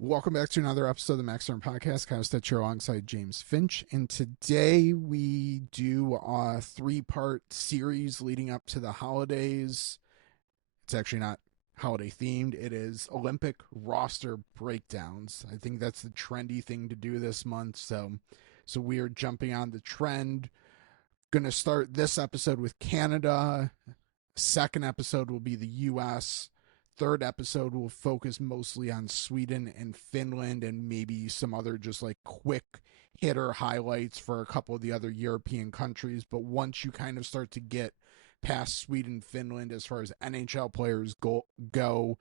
Welcome back to another episode of the Max Stern Podcast. Kyle Stetcher alongside James Finch. And today we do a three-part series leading up to the holidays. It's actually not holiday themed. It is Olympic roster breakdowns. I think that's the trendy thing to do this month. So we are jumping on the trend. Going to start this episode with Canada. Second episode will be the U.S. Third episode will focus mostly on Sweden and Finland and maybe some other just like quick hitter highlights for a couple of the other European countries. But once you kind of start to get past Sweden, Finland, as far as NHL players go,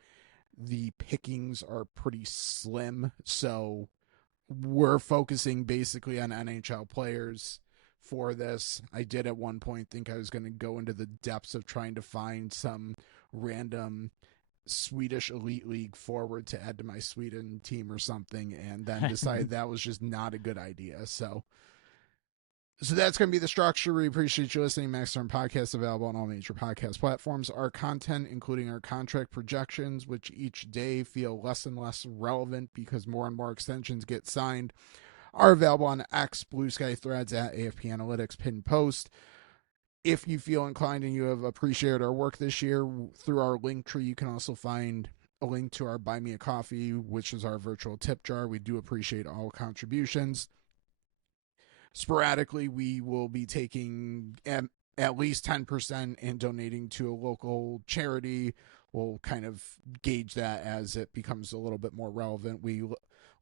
the pickings are pretty slim. So we're focusing basically on NHL players for this. I did at one point think I was going to go into the depths of trying to find some random Swedish Elite League forward to add to my Sweden team or something, and then decided that was just not a good idea. So that's going to be the structure. We appreciate you listening. Max Stern Podcast available on all major podcast platforms. Our content, including our contract projections, which each day feel less and less relevant because more and more extensions get signed, are available on X, Blue Sky, Threads, at AFP Analytics, Pinned Post. If you feel inclined and you have appreciated our work this year, through our link tree, you can also find a link to our Buy Me a Coffee, which is our virtual tip jar. We do appreciate all contributions. Sporadically, we will be taking at least 10% and donating to a local charity. We'll kind of gauge that as it becomes a little bit more relevant. We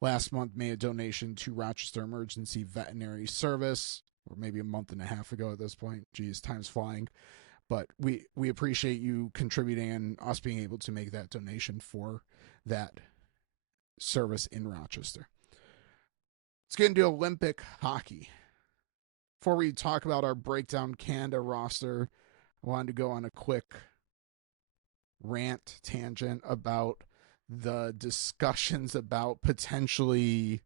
last month made a donation to Rochester Emergency Veterinary Service, or maybe a month and a half ago at this point. Geez, time's flying. But we appreciate you contributing and us being able to make that donation for that service in Rochester. Let's get into Olympic hockey. Before we talk about our breakdown Canada roster, I wanted to go on a quick rant tangent about the discussions about potentially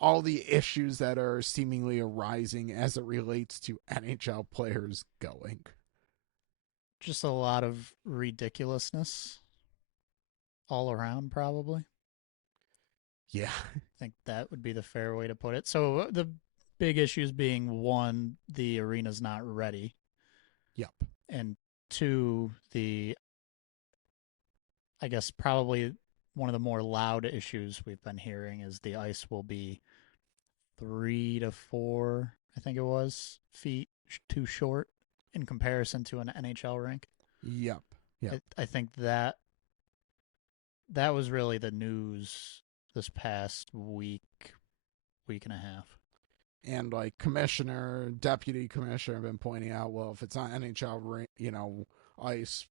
all the issues that are seemingly arising as it relates to NHL players going. Just a lot of ridiculousness all around, probably. Yeah. I think that would be the fair way to put it. So the big issues being, one, the arena's not ready, Yep. and two, I guess probably one of the more loud issues we've been hearing is the ice will be 3 to 4, I think it was, feet too short in comparison to an NHL rink. Yep. I think that was really the news this past week and a half. And like deputy commissioner have been pointing out, well, if it's not NHL, ice,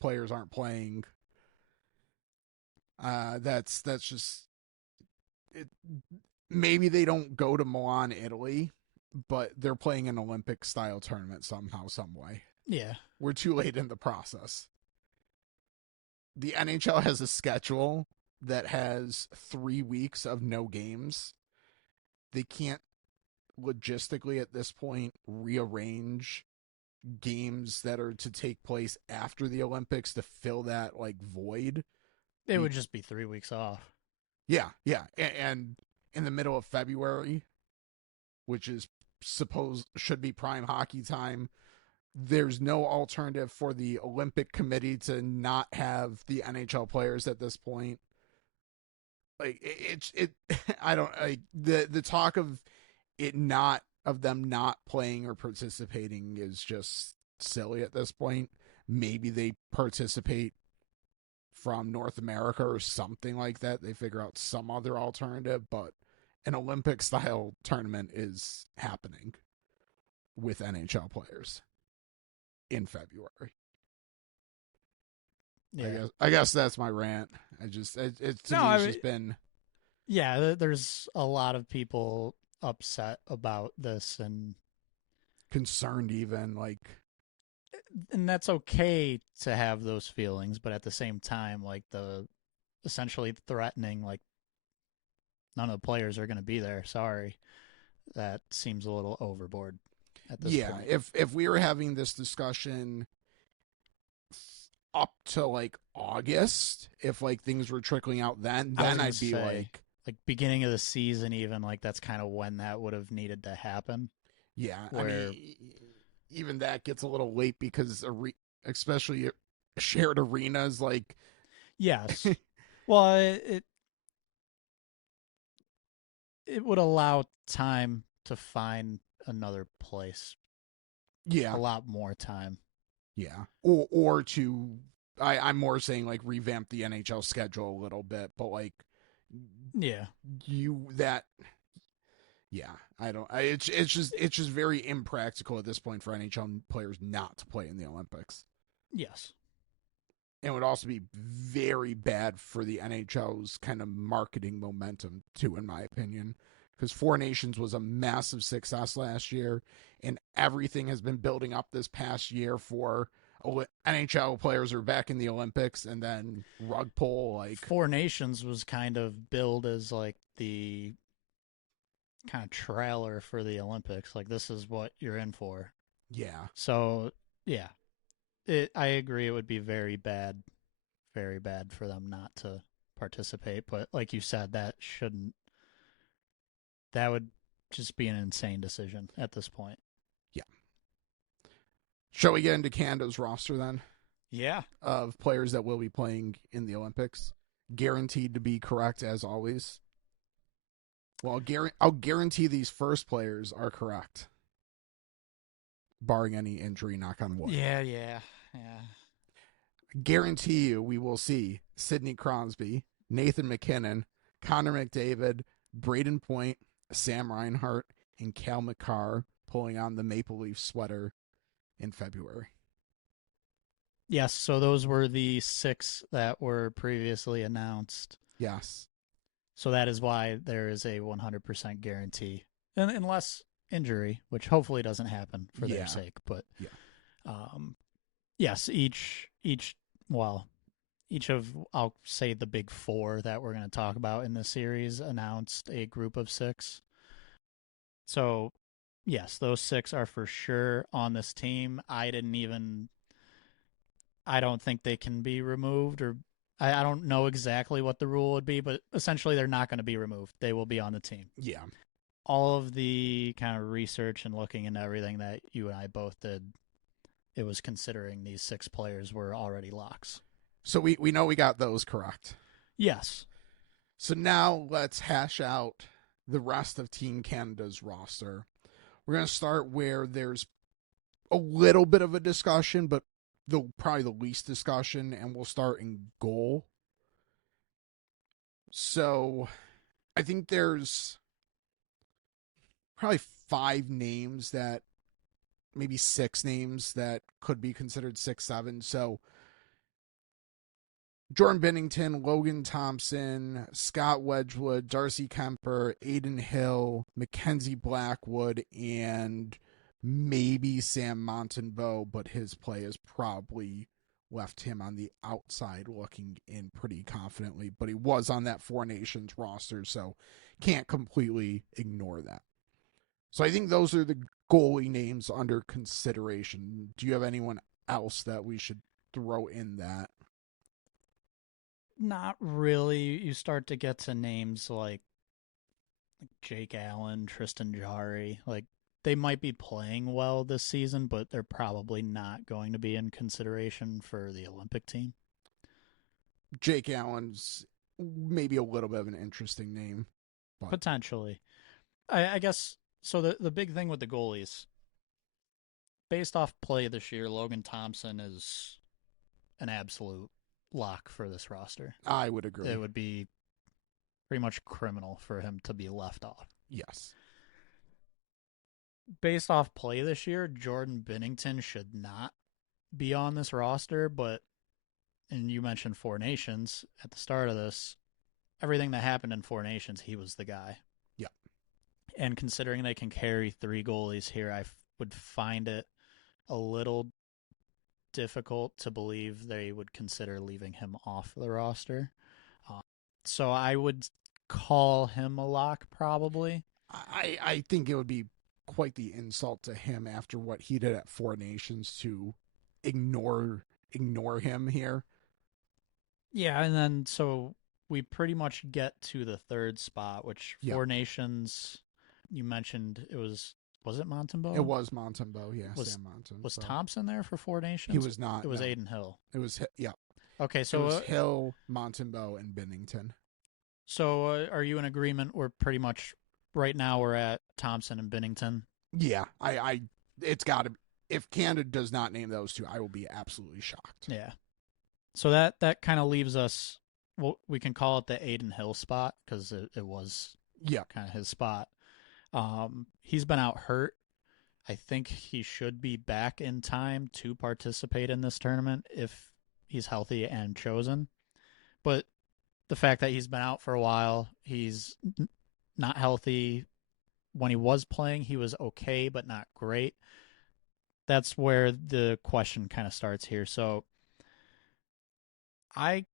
players aren't playing. That's just it. Maybe they don't go to Milan, Italy, but they're playing an Olympic style tournament somehow, some way. Yeah. We're too late in the process. The NHL has a schedule that has 3 weeks of no games. They can't logistically at this point rearrange games that are to take place after the Olympics to fill that like void. It would just be 3 weeks off. Yeah. And in the middle of February, which is should be prime hockey time, there's no alternative for the Olympic Committee to not have the NHL players at this point. Like it I don't like the talk of them not playing or participating is just silly at this point. Maybe they participate from North America or something like that. They figure out some other alternative, but an Olympic style tournament is happening with NHL players in February. Yeah. I guess that's my rant. Just been. Yeah, there's a lot of people upset about this and concerned, even and that's okay to have those feelings, but at the same time, like essentially threatening, like, none of the players are going to be there. Sorry. That seems a little overboard at this point. If we were having this discussion up to like August, if like things were trickling out I was then gonna I'd be say like beginning of the season, even like that's kind of when that would have needed to happen. yeah, I Where mean, even that gets a little late because especially shared arenas, like yes, well, it would allow time to find another place, a yeah, lot more time. yeah, or to I'm more saying like revamp the NHL schedule a little bit, but like Yeah. you that yeah, I don't. It's just very impractical at this point for NHL players not to play in the Olympics. Yes. It would also be very bad for the NHL's kind of marketing momentum too, in my opinion, because Four Nations was a massive success last year, and everything has been building up this past year for NHL players are back in the Olympics, and then rug pull like Four Nations was kind of billed as like the kind of trailer for the Olympics. Like this is what you're in for. yeah. So yeah, I agree. It would be very bad for them not to participate. But like you said, that shouldn't. That would just be an insane decision at this point. Yeah. Shall we get into Canada's roster then Yeah. of players that will be playing in the Olympics? Guaranteed to be correct as always. Well, I'll guarantee these first players are correct, barring any injury. Knock on wood. Yeah. Yeah. Yeah. Guarantee you, we will see Sidney Crosby, Nathan MacKinnon, Connor McDavid, Braden Point, Sam Reinhart, and Cal McCarr pulling on the Maple Leaf sweater in February. Yes. So those were the six that were previously announced. Yes. So that is why there is a 100% guarantee, and unless injury, which hopefully doesn't happen for their sake. But yeah, yes, well, each of I'll say the big four that we're going to talk about in this series announced a group of six. So yes, those six are for sure on this team. I don't think they can be removed, or I don't know exactly what the rule would be, but essentially they're not going to be removed. They will be on the team. yeah. All of the kind of research and looking into everything that you and I both did, it was considering these six players were already locks. So we know we got those correct. Yes. So now let's hash out the rest of Team Canada's roster. We're going to start where there's a little bit of a discussion, but probably the least discussion, and we'll start in goal. So I think there's probably maybe six names that could be considered 6-7. So Jordan Binnington, Logan Thompson, Scott Wedgwood, Darcy Kemper, Aiden Hill, Mackenzie Blackwood, and maybe Sam Montembeault, but his play has probably left him on the outside looking in pretty confidently. But he was on that Four Nations roster, so can't completely ignore that. So I think those are the goalie names under consideration. Do you have anyone else that we should throw in that? Not really. You start to get to names like Jake Allen, Tristan Jarry. Like they might be playing well this season, but they're probably not going to be in consideration for the Olympic team. Jake Allen's maybe a little bit of an interesting name. But potentially. I guess so the big thing with the goalies, based off play this year, Logan Thompson is an absolute lock for this roster. I would agree. It would be pretty much criminal for him to be left off. Yes. Based off play this year, Jordan Binnington should not be on this roster, but and you mentioned Four Nations at the start of this, everything that happened in Four Nations, he was the guy. Yeah. And considering they can carry three goalies here, I would find it a little difficult to believe they would consider leaving him off the roster. So I would call him a lock probably. I think it would be quite the insult to him after what he did at Four Nations to ignore ignore him here. Yeah, and then so we pretty much get to the third spot, which Yeah, Four Nations. You mentioned was it it Montembeau? was Montembeau. Yeah, Was Sam Montembeau. was So Thompson there for Four he Nations? was not. It was No, Aiden Hill. it was yeah. Okay, It so was Hill, Montembeau, and Bennington. are you in agreement? We're pretty much right now we're at Thompson and Bennington. Yeah, it's got to. If Canada does not name those two, I will be absolutely shocked. Yeah. So that kind of leaves us. Well, we can call it the Aiden Hill spot because it was Yeah, kind of his spot. He's been out hurt. I think he should be back in time to participate in this tournament if he's healthy and chosen. But the fact that he's been out for a while, he's not healthy. When he was playing, he was okay, but not great. That's where the question kind of starts here. So I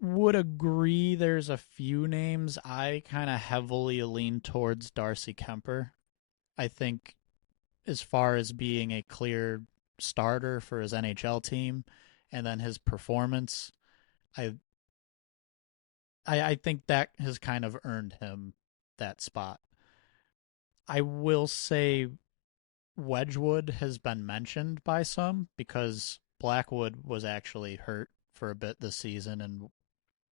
would agree there's a few names. I kind of heavily lean towards Darcy Kemper. I think as far as being a clear starter for his NHL team and then his performance, I I think that has kind of earned him that spot. I will say Wedgwood has been mentioned by some because Blackwood was actually hurt for a bit this season, and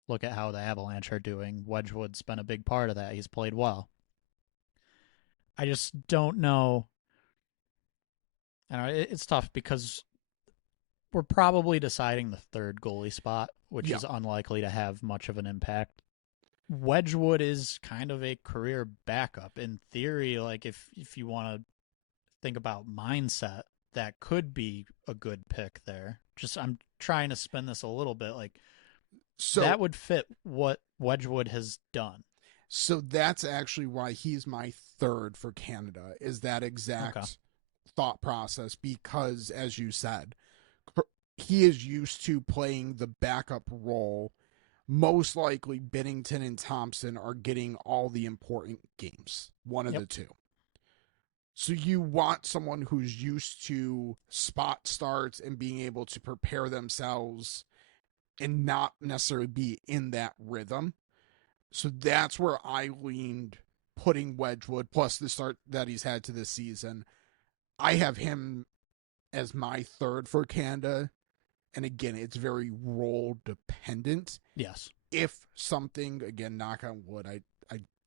look at how the Avalanche are doing. Wedgwood's been a big part of that. He's played well. I just don't know. It's tough because we're probably deciding the third goalie spot, which yeah. is unlikely to have much of an impact. Wedgwood is kind of a career backup. In theory, like if you want to think about mindset, that could be a good pick there. Just I'm trying to spin this a little bit like So that would fit what Wedgwood has done. so that's actually why he's my third for Canada. Is that exact Okay. thought process? Because as you said, he is used to playing the backup role. Most likely, Bennington and Thompson are getting all the important games, one of Yep. the two. So you want someone who's used to spot starts and being able to prepare themselves and not necessarily be in that rhythm. So that's where I leaned putting Wedgwood, plus the start that he's had to this season. I have him as my third for Canada. And again, it's very role dependent. Yes. If something, again, knock on wood, I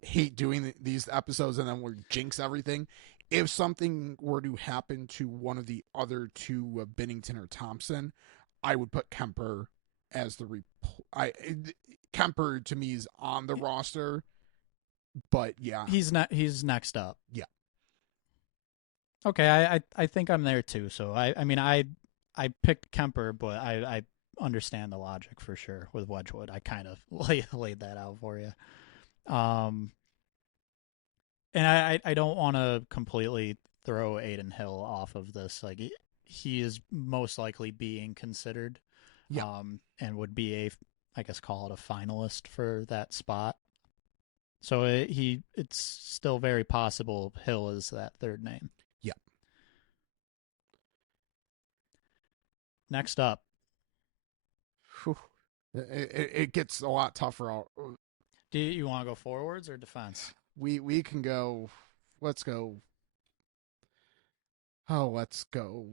hate doing these episodes and then we jinx everything. If something were to happen to one of the other two, Bennington or Thompson, I would put Kemper as the Kemper to me is on the roster, but yeah, He's not. He's next up. yeah, Okay. I think I'm there too. So I mean I picked Kemper, but I understand the logic for sure with Wedgwood. I kind of laid that out for you. Um, and I don't want to completely throw Aiden Hill off of this. Like he is most likely being considered, yeah. and would be a, I guess call it a finalist for that spot. So it's still very possible Hill is that third name. Yeah. Next up, Whew. It gets a lot tougher. do you want to go forwards or defense? We can go. Let's go. Oh, let's go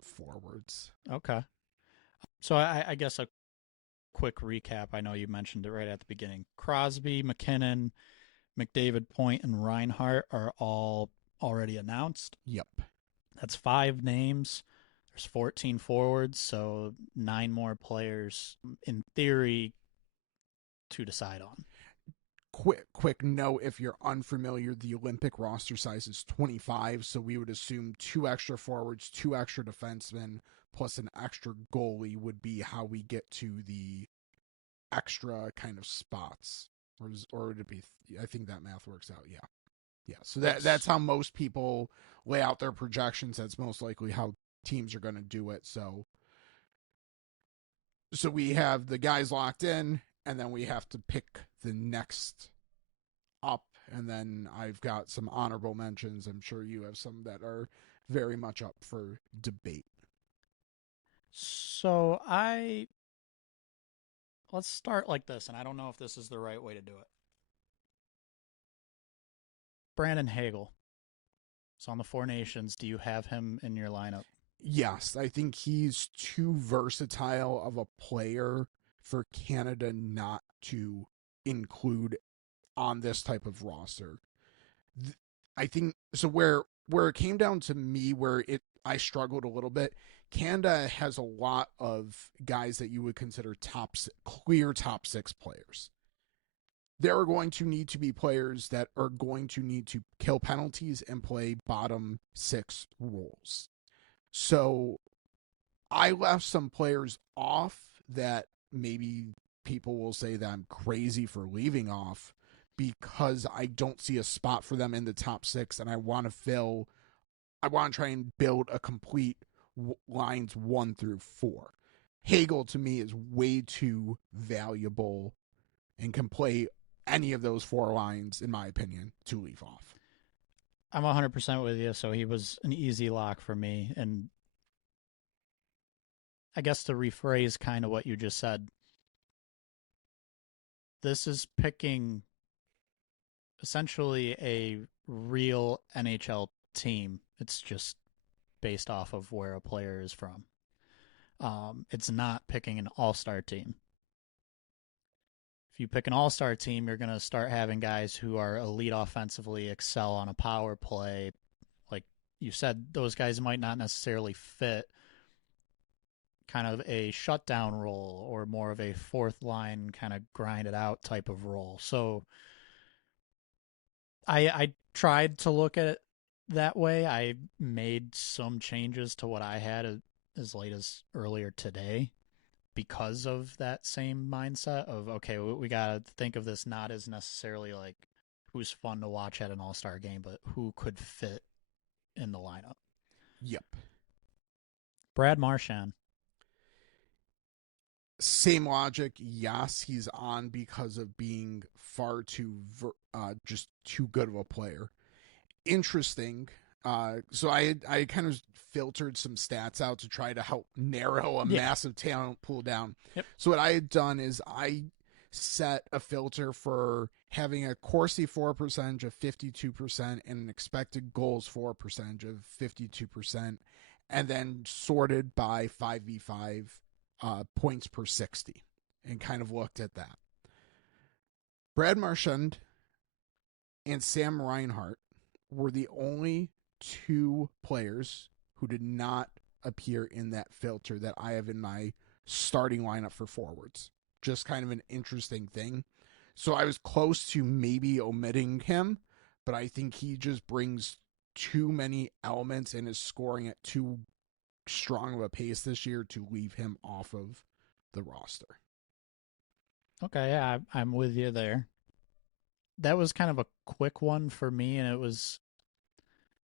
forwards. Okay. So I guess a quick recap. I know you mentioned it right at the beginning. Crosby, McKinnon, McDavid, Point, and Reinhart are all already announced. Yep. That's 5 names. There's 14 forwards, so 9 more players in theory to decide on. Quick note, if you're unfamiliar, the Olympic roster size is 25, so we would assume 2 extra forwards, 2 extra defensemen, plus an extra goalie would be how we get to the extra kind of spots. Or would it be, I think that math works out. Yeah. Yeah. So that's how most people lay out their projections. That's most likely how teams are going to do it. So we have the guys locked in, and then we have to pick the next up. And then I've got some honorable mentions. I'm sure you have some that are very much up for debate. So let's start like this, and I don't know if this is the right way to do it. Brandon Hagel. So on the Four Nations, do you have him in your lineup? Yes, I think he's too versatile of a player for Canada not to include on this type of roster. I think so. Where it came down to me, where it I struggled a little bit. Canada has a lot of guys that you would consider clear top six players. There are going to need to be players that are going to need to kill penalties and play bottom six roles. So I left some players off that maybe people will say that I'm crazy for leaving off because I don't see a spot for them in the top six, and I want to try and build a complete lines 1 through 4. Hagel to me is way too valuable and can play any of those 4 lines, in my opinion, to leave off. I'm 100% with you. So he was an easy lock for me. And I guess to rephrase kind of what you just said, this is picking essentially a real NHL team. It's just based off of where a player is from. It's not picking an all-star team. If you pick an all-star team, you're going to start having guys who are elite offensively, excel on a power play. Like you said, those guys might not necessarily fit kind of a shutdown role or more of a fourth line kind of grind it out type of role. So I tried to look at it that way. I made some changes to what I had as late as earlier today because of that same mindset of, okay, we got to think of this not as necessarily like who's fun to watch at an all-star game, but who could fit in the lineup. Yep. Brad Marchand. Same logic. Yes, he's on because of being far too just too good of a player. Interesting. So I kind of filtered some stats out to try to help narrow a massive talent pool down. Yep. So what I had done is I set a filter for having a Corsi for percentage of 52% and an expected goals for percentage of 52%, and then sorted by 5v5 points per 60, and kind of looked at that. Brad Marchand and Sam Reinhart were the only 2 players who did not appear in that filter that I have in my starting lineup for forwards. Just kind of an interesting thing. So I was close to maybe omitting him, but I think he just brings too many elements and is scoring at too strong of a pace this year to leave him off of the roster. Okay, yeah, I'm with you there. That was kind of a quick one for me, and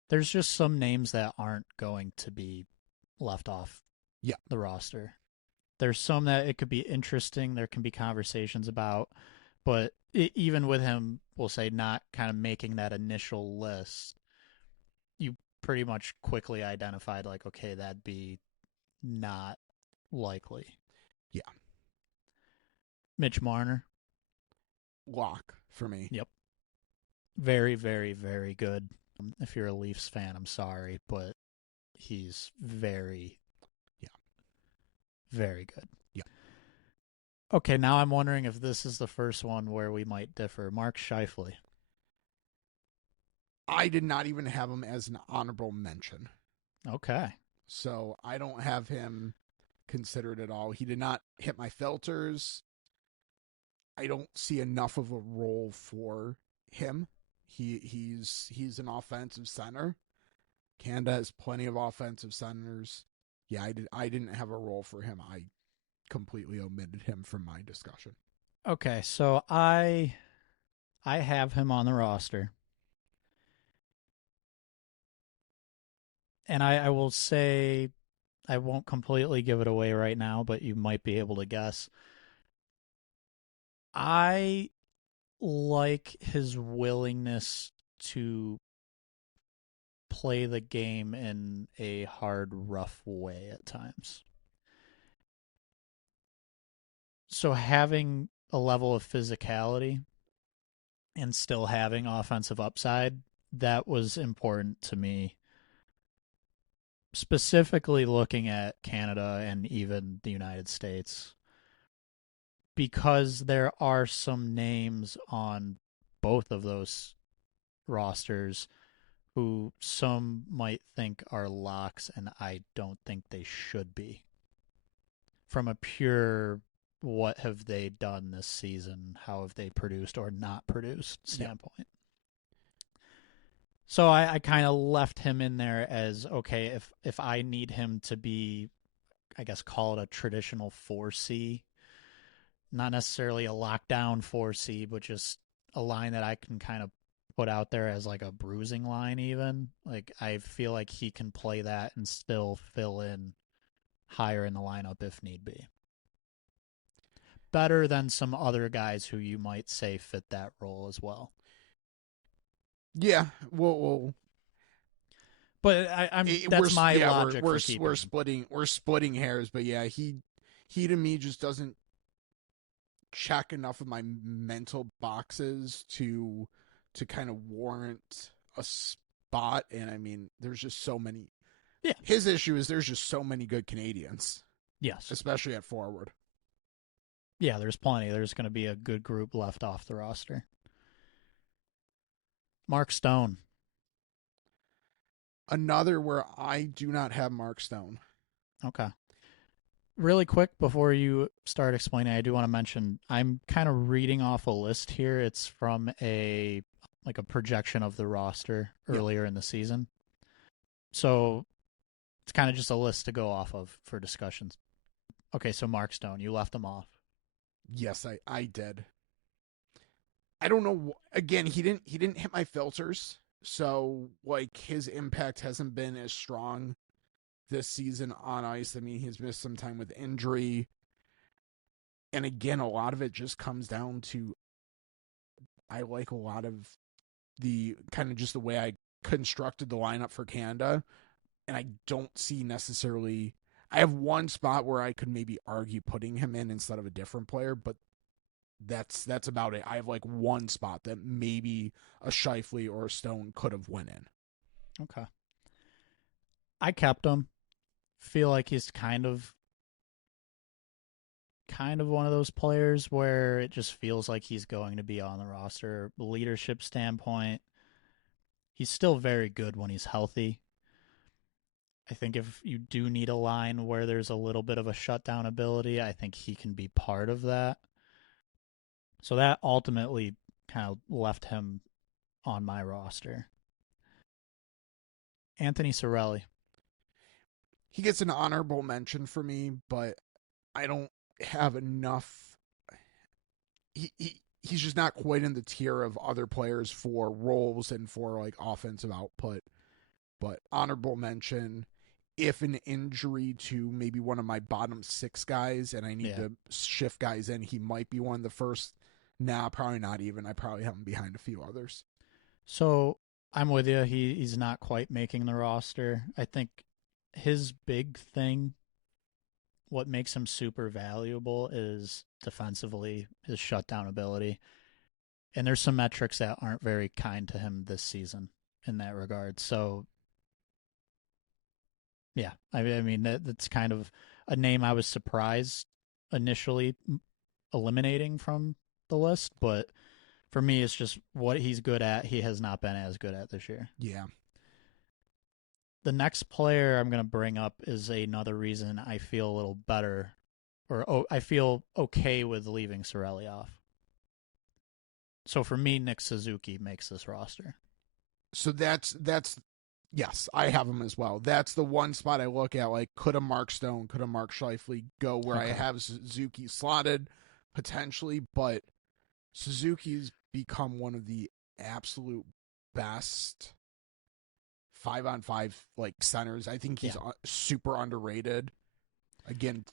there's just some names that aren't going to be left off the roster. There's some that it could be interesting, there can be conversations about, but even with him, we'll say not kind of making that initial list, you pretty much quickly identified like, okay, that'd be not likely. Yeah. Mitch Marner. Lock for me. Yep. Very, very, very good. If you're a Leafs fan, I'm sorry, but he's very, very good. Yeah. Okay, now I'm wondering if this is the first one where we might differ. Mark Scheifele. I did not even have him as an honorable mention. Okay. So I don't have him considered at all. He did not hit my filters. I don't see enough of a role for him. He's an offensive center. Canada has plenty of offensive centers. Yeah, I didn't have a role for him. I completely omitted him from my discussion. Okay, so I have him on the roster. And I will say, I won't completely give it away right now, but you might be able to guess. I like his willingness to play the game in a hard, rough way at times. So having a level of physicality and still having offensive upside, that was important to me, specifically looking at Canada and even the United States, because there are some names on both of those rosters who some might think are locks, and I don't think they should be. From a pure what have they done this season, how have they produced or not produced standpoint. Yep. So I kind of left him in there as, okay, if I need him to be, I guess, call it a traditional 4C, not necessarily a lockdown 4C, but just a line that I can kind of put out there as like a bruising line even. Like I feel like he can play that and still fill in higher in the lineup if need be. Better than some other guys who you might say fit that role as well. Yeah, well but that's my logic we're, for keeping him. We're splitting hairs, but yeah, he to me just doesn't check enough of my mental boxes to kind of warrant a spot. And I mean, there's just so many. Yeah. His issue is there's just so many good Canadians. Yes. Especially at forward. Yeah, there's plenty. There's going to be a good group left off the roster. Mark Stone. Another where I do not have Mark Stone. Okay. Really quick before you start explaining, I do want to mention I'm kind of reading off a list here. It's from a projection of the roster earlier in the season. So it's kind of just a list to go off of for discussions. Okay, so Mark Stone, you left him off. Yes, I did. I don't know. Again, he didn't hit my filters, so like his impact hasn't been as strong this season on ice. I mean, he's missed some time with injury, and again, a lot of it just comes down to I like a lot of the kind of just the way I constructed the lineup for Canada, and I don't see necessarily. I have one spot where I could maybe argue putting him in instead of a different player, but that's about it. I have like one spot that maybe a Scheifele or a Stone could have went in. Okay. I kept him. Feel like he's kind of one of those players where it just feels like he's going to be on the roster. Leadership standpoint, he's still very good when he's healthy. I think if you do need a line where there's a little bit of a shutdown ability, I think he can be part of that. So that ultimately kind of left him on my roster. Anthony Cirelli. He gets an honorable mention for me, but I don't have enough. He's just not quite in the tier of other players for roles and for like offensive output. But honorable mention, if an injury to maybe one of my bottom 6 guys and I need to shift guys in, he might be one of the first. Nah, probably not even. I probably have him behind a few others. So I'm with you. He's not quite making the roster. I think his big thing, what makes him super valuable, is defensively, his shutdown ability. And there's some metrics that aren't very kind to him this season in that regard. So, yeah, I mean that's kind of a name I was surprised initially eliminating from the list, but for me, it's just what he's good at. He has not been as good at this year. Yeah. The next player I'm going to bring up is another reason I feel a little better, or I feel okay with leaving Cirelli off. So for me, Nick Suzuki makes this roster. So that's yes, I have him as well. That's the one spot I look at. Like, could a Mark Stone, could a Mark Scheifele go where I have Suzuki slotted potentially, but Suzuki's become one of the absolute best 5-on-5 like centers. I think he's super underrated. Again,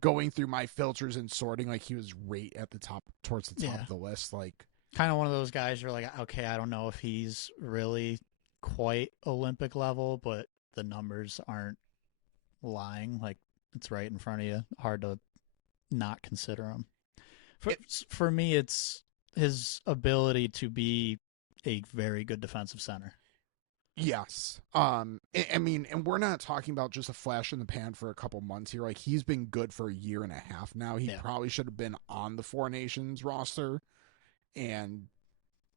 going through my filters and sorting, like he was right at the top, towards the top of the list. Like, kind of one of those guys you're like, okay, I don't know if he's really quite Olympic level, but the numbers aren't lying. Like, it's right in front of you. Hard to not consider him. For me, it's his ability to be a very good defensive center. Yes. I mean, and we're not talking about just a flash in the pan for a couple months here. Like, he's been good for a year and a half now. He probably should have been on the Four Nations roster, and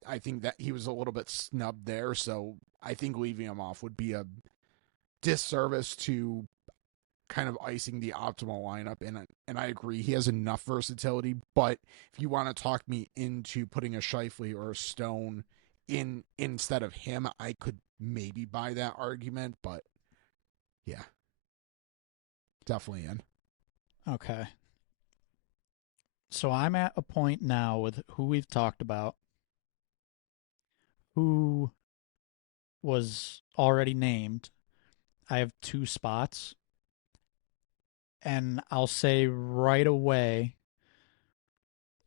I think that he was a little bit snubbed there. So I think leaving him off would be a disservice to kind of icing the optimal lineup. And I agree, he has enough versatility. But if you want to talk me into putting a Scheifele or a Stone in instead of him, I could maybe buy that argument. But yeah, definitely in. Okay. So I'm at a point now with who we've talked about, who was already named. I have 2 spots. And I'll say right away,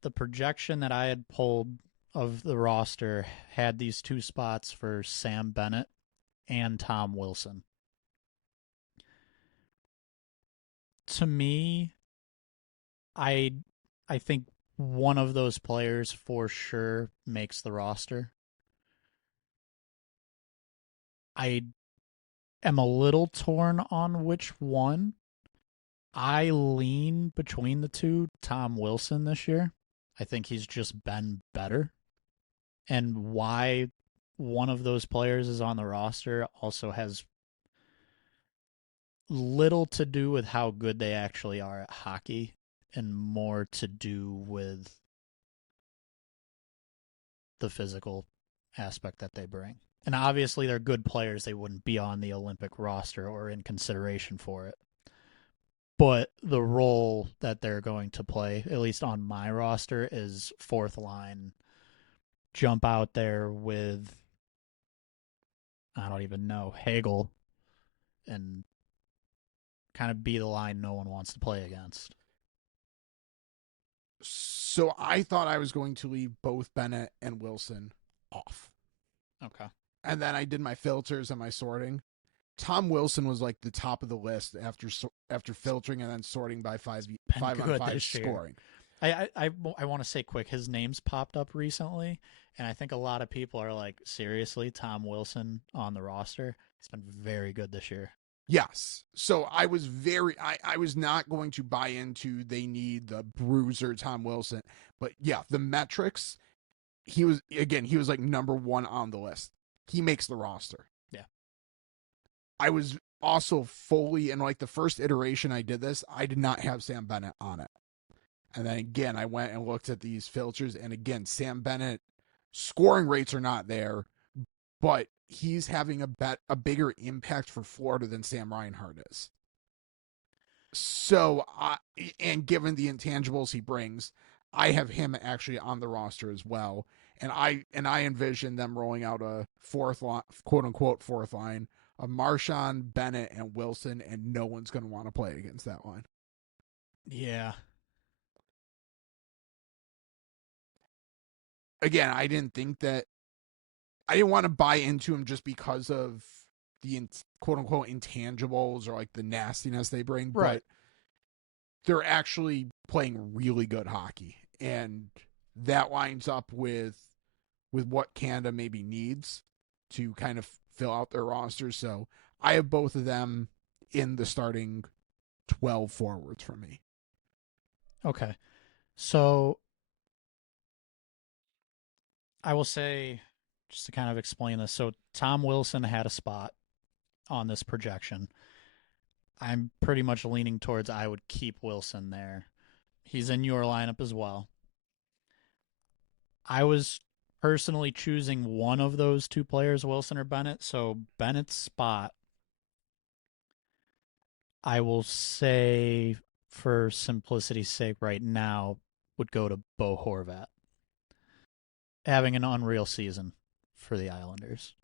the projection that I had pulled of the roster had these 2 spots for Sam Bennett and Tom Wilson. To me, I think one of those players for sure makes the roster. I am a little torn on which one. I lean between the two, Tom Wilson this year. I think he's just been better. And why one of those players is on the roster also has little to do with how good they actually are at hockey and more to do with the physical aspect that they bring. And obviously they're good players. They wouldn't be on the Olympic roster or in consideration for it. But the role that they're going to play, at least on my roster, is 4th line. Jump out there with, I don't even know, Hagel, and kind of be the line no one wants to play against. So I thought I was going to leave both Bennett and Wilson off. Okay. And then I did my filters and my sorting. Tom Wilson was like the top of the list after filtering and then sorting by 5-on-5 scoring. I want to say quick, his name's popped up recently, and I think a lot of people are like, seriously, Tom Wilson on the roster? He's been very good this year. Yes. So I was I was not going to buy into they need the bruiser Tom Wilson. But yeah, the metrics, he was like number 1 on the list. He makes the roster. Yeah. I was also fully in like the first iteration I did this, I did not have Sam Bennett on it. And then again, I went and looked at these filters, and again, Sam Bennett scoring rates are not there, but he's having a bigger impact for Florida than Sam Reinhart is. So, and given the intangibles he brings, I have him actually on the roster as well. And I envision them rolling out a 4th line, quote unquote 4th line of Marchand, Bennett, and Wilson, and no one's going to want to play against that line. Yeah. Again, I didn't want to buy into him just because of the quote unquote intangibles or like the nastiness they bring, right. But they're actually playing really good hockey, and that lines up with what Canada maybe needs to kind of fill out their roster. So I have both of them in the starting 12 forwards for me. Okay. So I will say, just to kind of explain this, so Tom Wilson had a spot on this projection. I'm pretty much leaning towards I would keep Wilson there. He's in your lineup as well. I was personally choosing one of those 2 players, Wilson or Bennett. So Bennett's spot, I will say, for simplicity's sake right now, would go to Bo Horvat. Having an unreal season for the Islanders.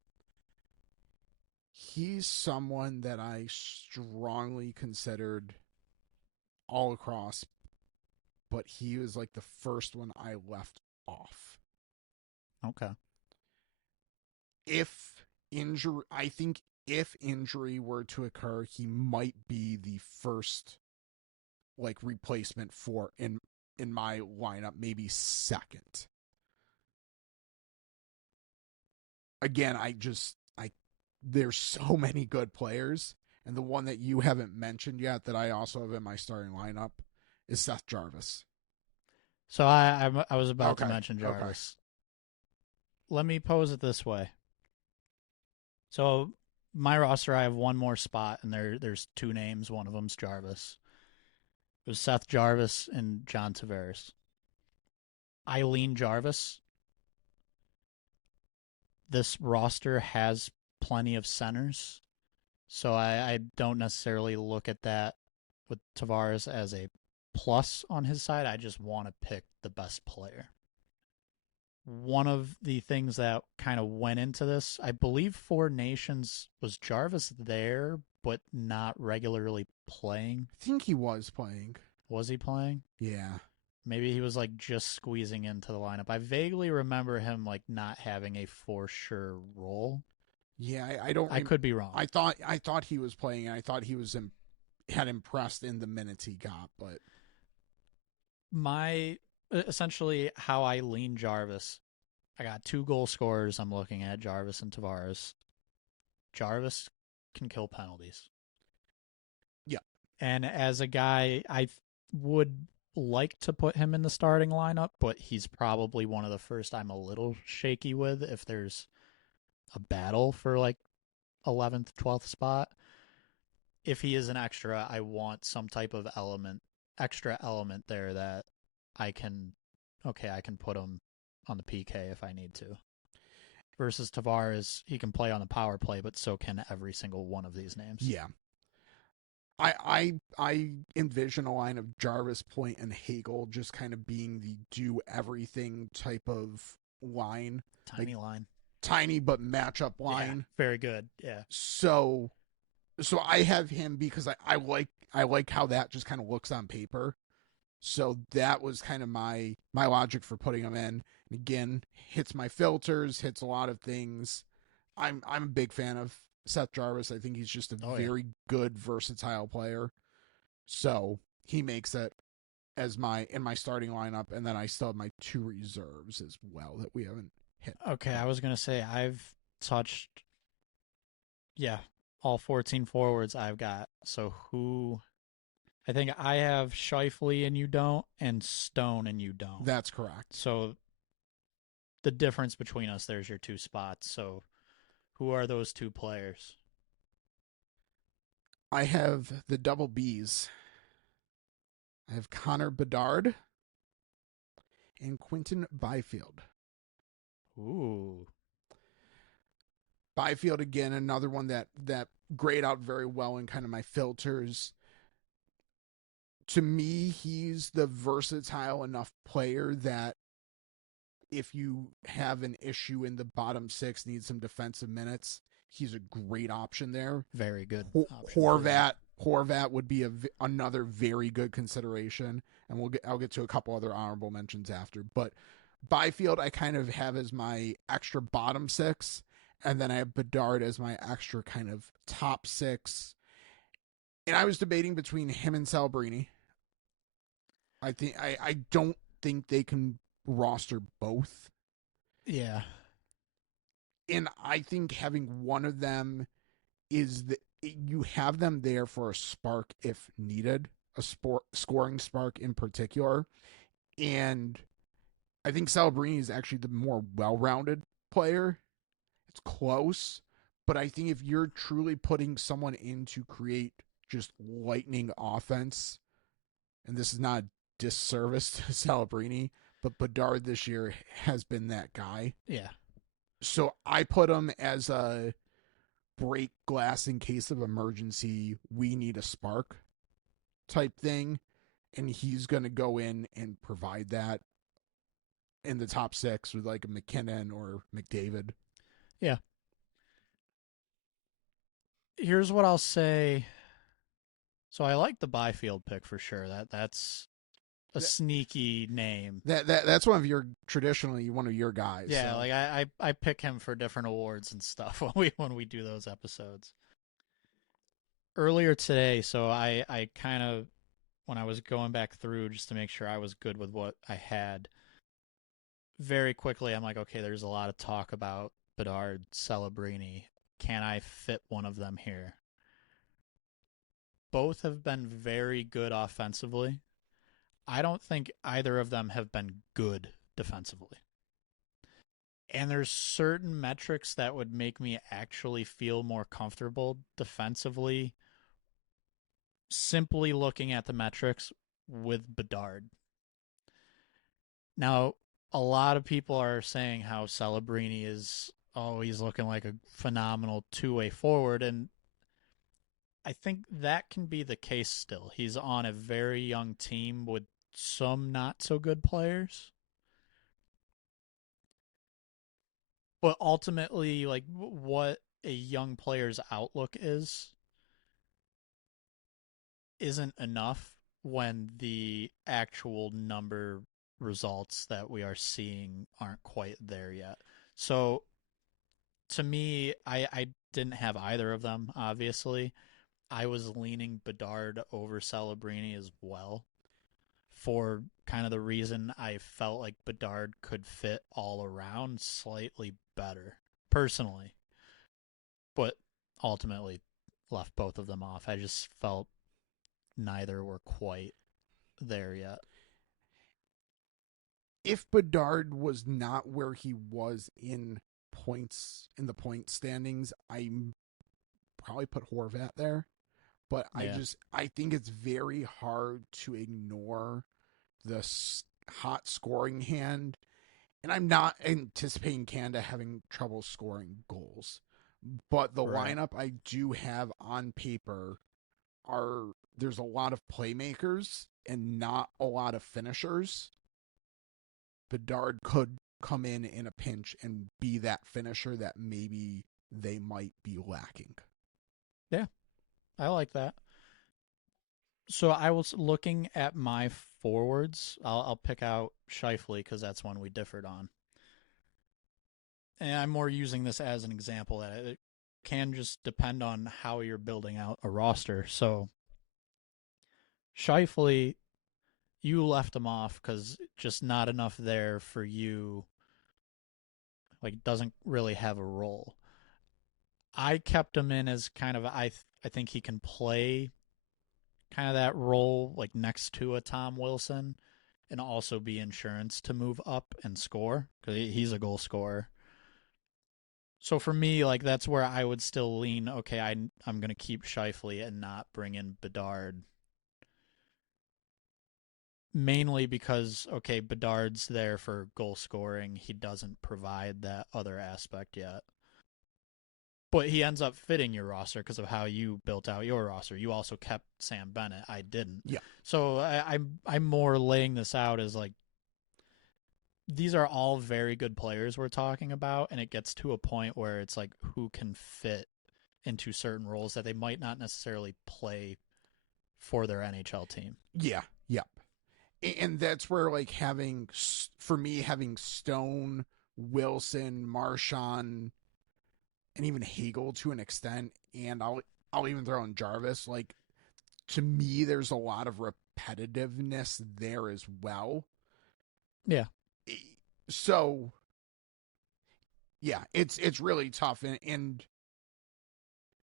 He's someone that I strongly considered all across, but he was like the first one I left off. Okay. I think if injury were to occur, he might be the first like replacement for in in my lineup, maybe second. Again, there's so many good players, and the one that you haven't mentioned yet that I also have in my starting lineup is Seth Jarvis. So I was about to Okay, mention okay. Jarvis. Let me pose it this way. So my roster, I have one more spot, and there's two names. One of them's Jarvis. It was Seth Jarvis and John Tavares. I lean Jarvis. This roster has plenty of centers, so I don't necessarily look at that with Tavares as a plus on his side. I just want to pick the best player. One of the things that kind of went into this, I believe Four Nations, was Jarvis there, but not regularly playing. I think he was playing. Was he playing? Yeah. Maybe he was like just squeezing into the lineup. I vaguely remember him like not having a for sure role. Yeah, I don't. I could be wrong. I thought he was playing, and I thought he was had impressed in the minutes he got. But my essentially how I lean Jarvis, I got two goal scorers I'm looking at, Jarvis and Tavares. Jarvis can kill penalties. Yeah. And as a guy, I would like to put him in the starting lineup, but he's probably one of the first I'm a little shaky with if there's a battle for like 11th, 12th spot. If he is an extra, I want some type of extra element there that I can put him on the PK if I need to. Versus Tavares, he can play on the power play, but so can every single one of these names. Yeah. I envision a line of Jarvis, Point, and Hagel just kind of being the do everything type of line. Tiny line. Tiny but matchup line. Yeah, very good. Yeah. So I have him because I like how that just kind of looks on paper. So that was kind of my logic for putting him in. And again, hits my filters, hits a lot of things. I'm a big fan of Seth Jarvis. I think he's just a very good, versatile player. So he makes it as in my starting lineup, and then I still have my two reserves as well that we haven't hit. Okay, I was gonna say I've touched all 14 forwards I've got. So who I think I have Scheifele and you don't, and Stone and you don't. That's correct. So the difference between us, there's your two spots. So who are those two players? I have the double Bs. I have Connor Bedard and Quinton Byfield. Ooh. Byfield, again, another one that grayed out very well in kind of my filters. To me, he's the versatile enough player that if you have an issue in the bottom six, need some defensive minutes, he's a great option there. Very good. Horvat would be another very good consideration, and I'll get to a couple other honorable mentions after. But Byfield, I kind of have as my extra bottom six, and then I have Bedard as my extra kind of top six. And I was debating between him and Celebrini. I don't think they can roster both. Yeah. And I think having one of them you have them there for a spark if needed, a scoring spark in particular. And I think Celebrini is actually the more well-rounded player. It's close, but I think if you're truly putting someone in to create just lightning offense, and this is not a disservice to Celebrini, but Bedard this year has been that guy. Yeah. So I put him as a break glass in case of emergency, we need a spark type thing, and he's going to go in and provide that in the top six with like a McKinnon or McDavid. Yeah. Here's what I'll say. So I like the Byfield pick for sure. That's a sneaky name. That's one of your guys. Yeah, so. like I pick him for different awards and stuff when we do those episodes. Earlier today, so I kind of when I was going back through just to make sure I was good with what I had, very quickly I'm like, okay, there's a lot of talk about Bedard, Celebrini. Can I fit one of them here? Both have been very good offensively. I don't think either of them have been good defensively. And there's certain metrics that would make me actually feel more comfortable defensively simply looking at the metrics with Bedard. Now, a lot of people are saying how Celebrini is, oh, he's looking like a phenomenal two-way forward, and I think that can be the case still. He's on a very young team with some not so good players. But ultimately, like what a young player's outlook isn't enough when the actual number results that we are seeing aren't quite there yet. So to me, I didn't have either of them, obviously. I was leaning Bedard over Celebrini as well for kind of the reason I felt like Bedard could fit all around slightly better, personally. But ultimately left both of them off. I just felt neither were quite there yet. If Bedard was not where he was in the point standings, I probably put Horvat there. But Yeah. I think it's very hard to ignore the hot scoring hand. And I'm not anticipating Canada having trouble scoring goals. But the Right. lineup I do have on paper there's a lot of playmakers and not a lot of finishers. Bedard could come in a pinch and be that finisher that maybe they might be lacking. Yeah, I like that. So I was looking at my forwards. I'll pick out Shifley because that's one we differed on. And I'm more using this as an example that it can just depend on how you're building out a roster. So Shifley, you left him off because just not enough there for you. Like doesn't really have a role. I kept him in as kind of I think he can play kind of that role like next to a Tom Wilson and also be insurance to move up and score because he's a goal scorer. So for me, like that's where I would still lean. Okay, I'm gonna keep Shifley and not bring in Bedard, mainly because okay, Bedard's there for goal scoring. He doesn't provide that other aspect yet. But he ends up fitting your roster because of how you built out your roster. You also kept Sam Bennett. I didn't. Yeah. So I'm more laying this out as like these are all very good players we're talking about, and it gets to a point where it's like who can fit into certain roles that they might not necessarily play for their NHL team. Yeah. Yeah. And that's where like having Stone, Wilson, Marchand, and even Hagel to an extent, and I'll even throw in Jarvis. Like to me, there's a lot of repetitiveness there as well. Yeah. So yeah, it's really tough, and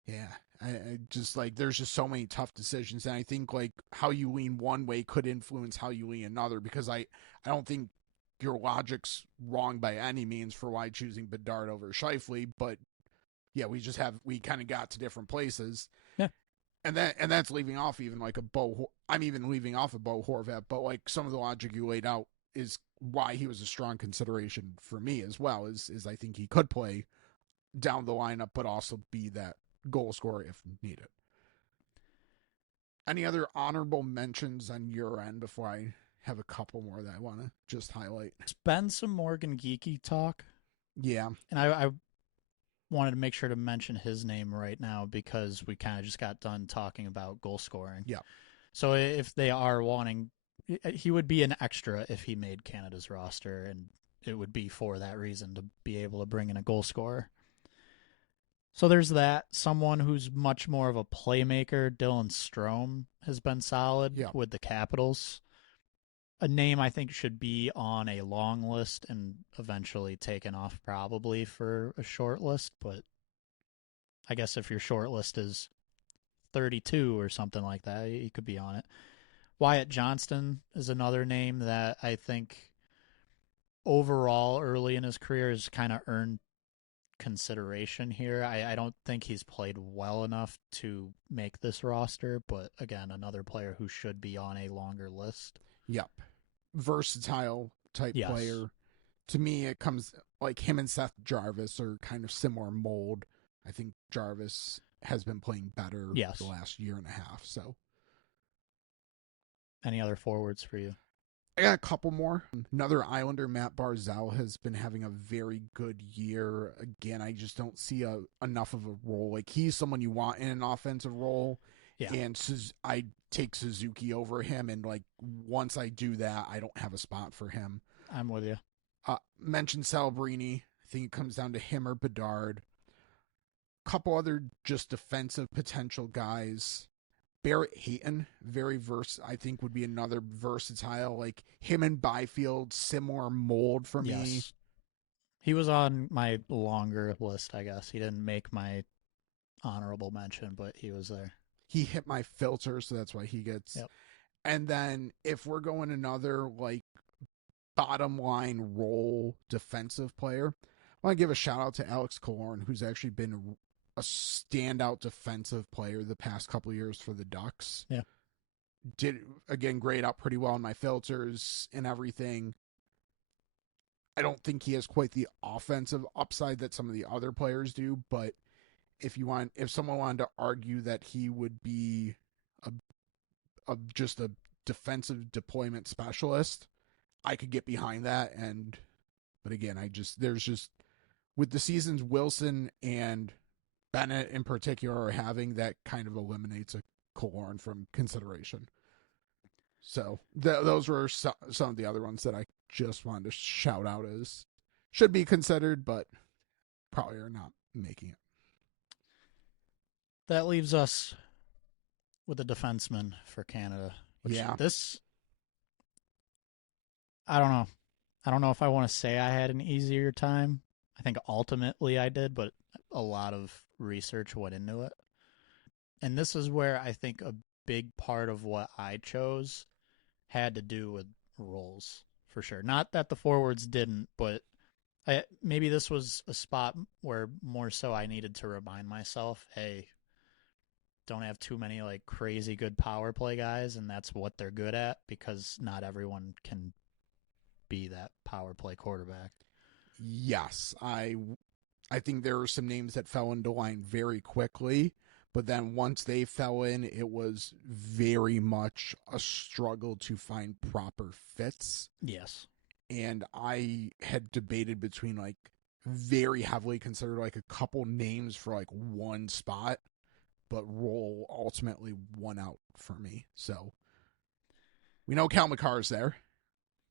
yeah, I just like there's just so many tough decisions, and I think like how you lean one way could influence how you lean another because I don't think your logic's wrong by any means for why choosing Bedard over Shifley, but yeah, we kind of got to different places. Yeah. And that's leaving off even like I'm even leaving off a Bo Horvat, but like some of the logic you laid out is why he was a strong consideration for me as well. Is I think he could play down the lineup, but also be that goal scorer if needed. Any other honorable mentions on your end before I have a couple more that I want to just highlight? It's been some Morgan Geeky talk. Yeah. And I wanted to make sure to mention his name right now because we kind of just got done talking about goal scoring. Yeah. So if they are wanting, he would be an extra if he made Canada's roster, and it would be for that reason to be able to bring in a goal scorer. So there's that. Someone who's much more of a playmaker, Dylan Strome, has been solid Yeah. with the Capitals. A name I think should be on a long list and eventually taken off probably for a short list, but I guess if your short list is 32 or something like that, you could be on it. Wyatt Johnston is another name that I think overall early in his career has kind of earned consideration here. I don't think he's played well enough to make this roster, but again, another player who should be on a longer list. Yep. Versatile type Yes. player. To me, it comes like him and Seth Jarvis are kind of similar mold. I think Jarvis has been playing better Yes. the last year and a half. So, any other forwards for you? I got a couple more. Another Islander, Matt Barzal, has been having a very good year. Again, I just don't see enough of a role. Like, he's someone you want in an offensive role. Yeah. And I take Suzuki over him. And, like, once I do that, I don't have a spot for him. I'm with you. Mentioned Salabrini. I think it comes down to him or Bedard. Couple other just defensive potential guys. Barrett Hayton, I think would be another versatile, like him and Byfield, similar mold for me. Yes. He was on my longer list, I guess. He didn't make my honorable mention, but he was there. He hit my filter, so that's why he gets. Yep. And then if we're going another like bottom line role defensive player, I want to give a shout out to Alex Killorn, who's actually been a standout defensive player the past couple of years for the Ducks. Yeah. Did, again, grade out pretty well in my filters and everything. I don't think he has quite the offensive upside that some of the other players do, but if someone wanted to argue that he would be just a defensive deployment specialist, I could get behind that. But again, there's just with the seasons Wilson and Bennett in particular are having, that kind of eliminates a Killorn from consideration. So those were some of the other ones that I just wanted to shout out as should be considered, but probably are not making it. That leaves us with a defenseman for Canada. Yeah. I don't know. I don't know if I want to say I had an easier time. I think ultimately I did, but a lot of research went into it. And this is where I think a big part of what I chose had to do with roles, for sure. Not that the forwards didn't, but maybe this was a spot where more so I needed to remind myself, hey, don't have too many like crazy good power play guys, and that's what they're good at, because not everyone can be that power play quarterback. Yes, I think there were some names that fell into line very quickly, but then once they fell in, it was very much a struggle to find proper fits. Yes. And I had debated between like very heavily considered like a couple names for like one spot, but role ultimately won out for me. So we know Cale Makar is there.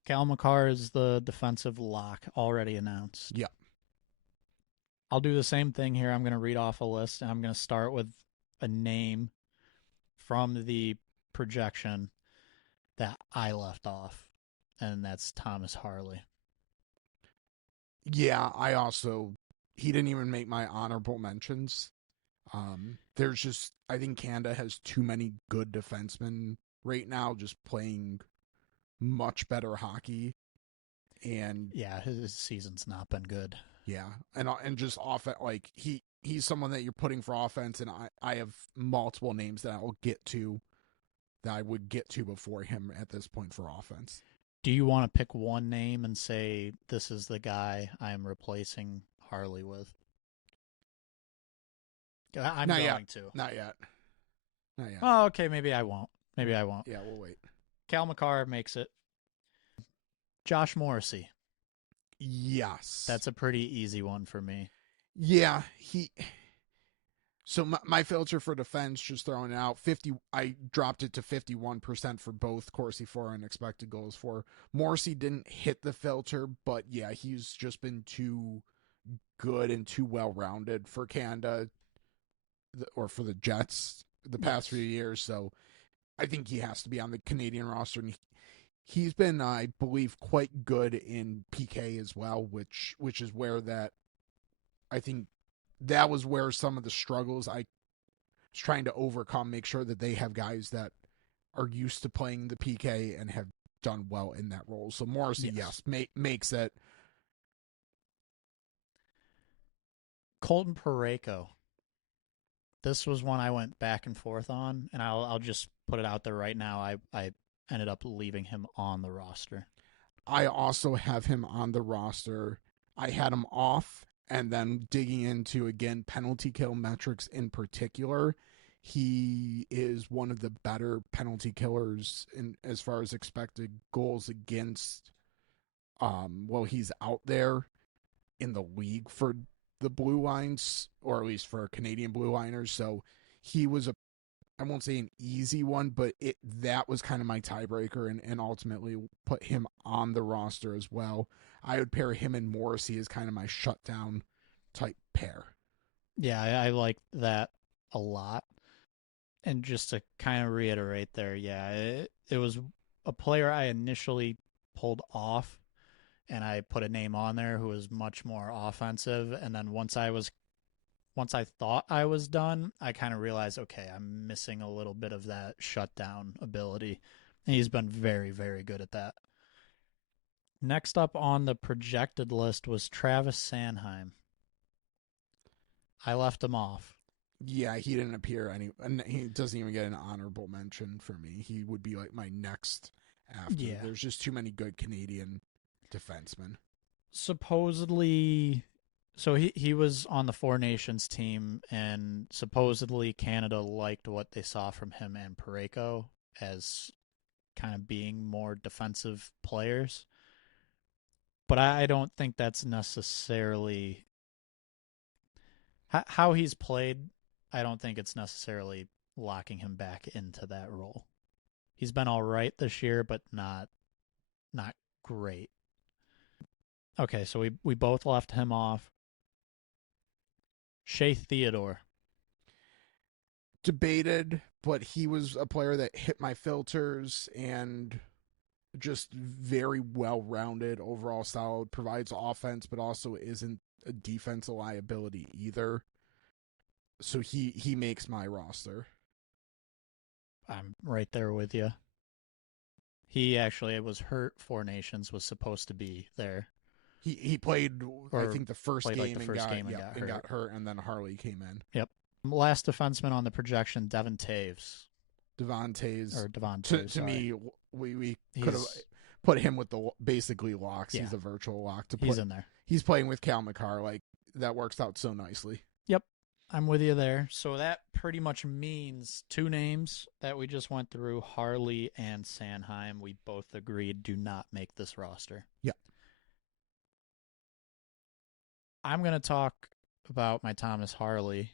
Cale Makar is the defensive lock already announced. Yeah. I'll do the same thing here. I'm going to read off a list, and I'm going to start with a name from the projection that I left off, and that's Thomas Harley. Yeah, he didn't even make my honorable mentions. I think Canada has too many good defensemen right now just playing much better hockey. And yeah, his season's not been good. Yeah, and just offense, like he's someone that you're putting for offense, and I have multiple names that I would get to before him at this point for offense. Do you want to pick one name and say this is the guy I'm replacing Harley with? I'm Not going yet. to. Not yet. Oh, okay. Maybe I won't. Yeah, we'll wait. Cale Makar makes it. Josh Morrissey. Yes. That's a pretty easy one for me. Yeah, So my filter for defense, just throwing it out, I dropped it to 51% for both Corsi for and expected goals for. Morrissey didn't hit the filter, but yeah, he's just been too good and too well-rounded for Canada or for the Jets the past few years. So I think he has to be on the Canadian roster. And he's been, I believe, quite good in PK as well, which is where that I think that was where some of the struggles I was trying to overcome, make sure that they have guys that are used to playing the PK and have done well in that role. So Morrissey, yes makes it. Colton Parayko. This was one I went back and forth on, and I'll just put it out there right now. I ended up leaving him on the roster. I also have him on the roster. I had him off, and then digging into, again, penalty kill metrics in particular, he is one of the better penalty killers in as far as expected goals against. He's out there in the league for the Blue Lines, or at least for Canadian Blue Liners. So he was I won't say an easy one, but that was kind of my tiebreaker, and ultimately put him on the roster as well. I would pair him and Morrissey as kind of my shutdown type pair. Yeah, I like that a lot. And just to kind of reiterate there, it was a player I initially pulled off, and I put a name on there who was much more offensive. And then once I thought I was done, I kind of realized, okay, I'm missing a little bit of that shutdown ability. And he's been very, very good at that. Next up on the projected list was Travis Sanheim. I left him off. Yeah, he didn't appear and he doesn't even get an honorable mention for me. He would be like my next after. Yeah. There's just too many good Canadian defensemen. Supposedly, so he was on the Four Nations team, and supposedly Canada liked what they saw from him and Parayko as kind of being more defensive players. But I don't think that's necessarily how he's played. I don't think it's necessarily locking him back into that role. He's been all right this year, but not great. Okay, so we both left him off. Shea Theodore. Debated, but he was a player that hit my filters and just very well-rounded, overall solid, provides offense, but also isn't a defensive liability either. So he makes my roster. I'm right there with you. He actually was hurt. Four Nations was supposed to be there. He played, I think, the first game and got hurt, and then Harley came in. Yep. Last defenseman on the projection, Devon Toews. Devon Toews. To me, we could have put him with the basically locks. Yeah. He's a virtual lock. He's in there. He's playing with Cale Makar. Like, that works out so nicely. Yep. I'm with you there. So that pretty much means two names that we just went through, Harley and Sanheim. We both agreed do not make this roster. Yeah. I'm going to talk about my Thomas Harley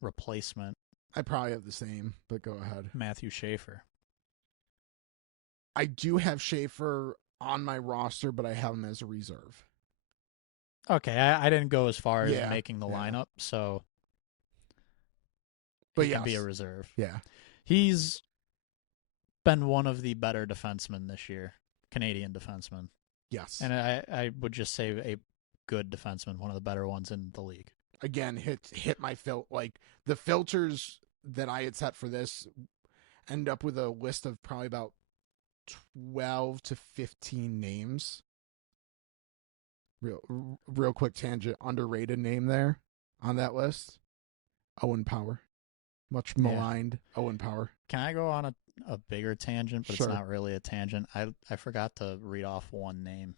replacement. I probably have the same, but go ahead. Matthew Schaefer. I do have Schaefer on my roster, but I have him as a reserve. Okay, I didn't go as far as making the lineup, so he can be a reserve. Yeah. He's been one of the better defensemen this year, Canadian defensemen. Yes. And I would just say a good defenseman, one of the better ones in the league. Again, hit my like the filters that I had set for this end up with a list of probably about 12 to 15 names. Real quick tangent, underrated name there on that list. Owen Power. Much maligned Owen Power. Can I go on a bigger tangent, but Sure. It's not really a tangent? I forgot to read off one name.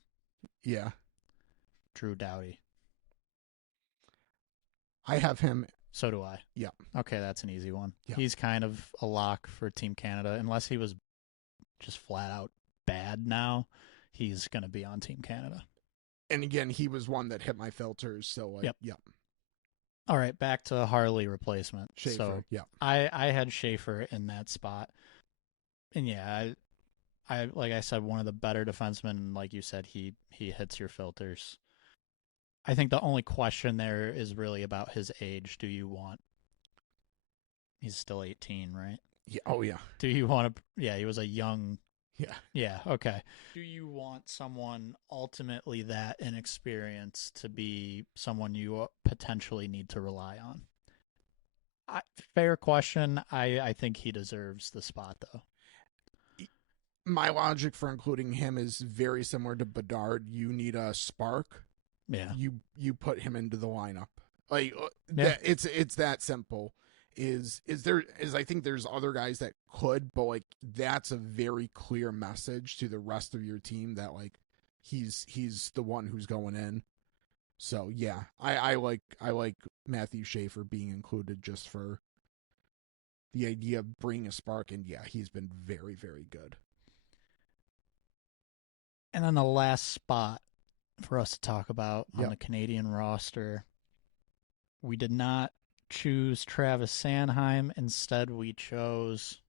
Yeah. Drew Doughty. I have him. So do I. Yeah. Okay, that's an easy one. Yeah. He's kind of a lock for Team Canada. Unless he was just flat out bad now, he's going to be on Team Canada. And again, he was one that hit my filters. So, yep. All right, back to Harley replacement. Schaefer, so yeah. I had Schaefer in that spot. And yeah, I like I said, one of the better defensemen. Like you said, he hits your filters. I think the only question there is really about his age. He's still 18, right? Yeah. Oh yeah. Do you want to, yeah, he was a young, Yeah. yeah, okay. Do you want someone ultimately that inexperienced to be someone you potentially need to rely on? Fair question. I think he deserves the spot, though. My logic for including him is very similar to Bedard. You need a spark. Yeah. You put him into the lineup. Like Yeah. that. It's that simple. Is I think there's other guys that could, but like that's a very clear message to the rest of your team that like he's the one who's going in. So yeah, I like Matthew Schaefer being included just for the idea of bringing a spark, and yeah, he's been very, very good. And then the last spot for us to talk about on Yep. the Canadian roster, we did not choose Travis Sanheim. Instead, we chose.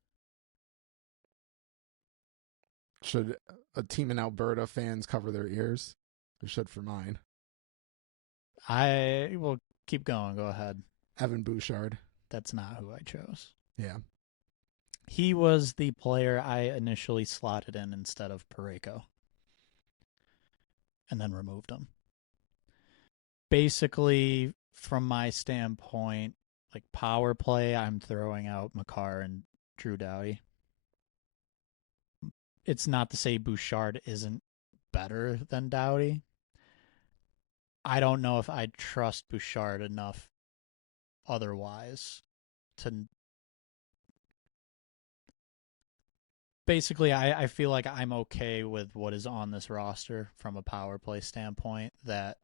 Should a team in Alberta fans cover their ears? They should for mine. I will keep going. Go ahead. Evan Bouchard. That's not who I chose. Yeah. He was the player I initially slotted in instead of Parayko, and then removed him. Basically, from my standpoint, like power play, I'm throwing out Makar and Drew Doughty. It's not to say Bouchard isn't better than Doughty. I don't know if I trust Bouchard enough otherwise to. Basically, I feel like I'm okay with what is on this roster from a power play standpoint. That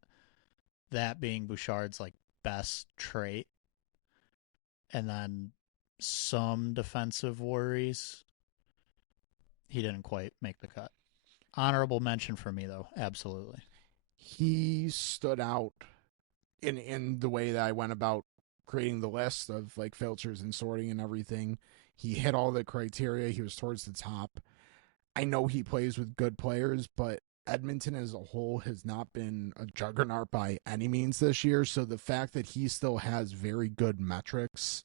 being Bouchard's like best trait, and then some defensive worries. He didn't quite make the cut. Honorable mention for me though, absolutely. He stood out in the way that I went about creating the list of like filters and sorting and everything. He hit all the criteria. He was towards the top. I know he plays with good players, but Edmonton as a whole has not been a juggernaut by any means this year. So the fact that he still has very good metrics,